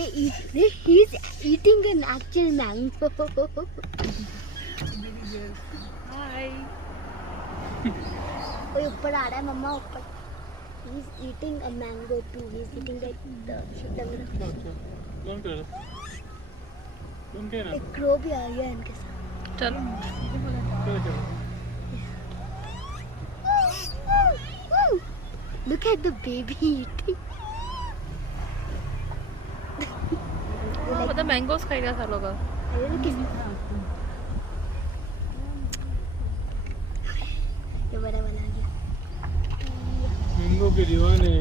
He's eating an actual mango. Hi. कोई ऊपर आ रहा है मम्मा ऊपर. He's eating a mango too. He's eating like the एक crow भी आ गया इनके साथ. चलो. Look at the baby eating. मतलब मैंगोस खाएगा सालों का. ये बड़ा वाला आ गया. मैंगो के दीवाने.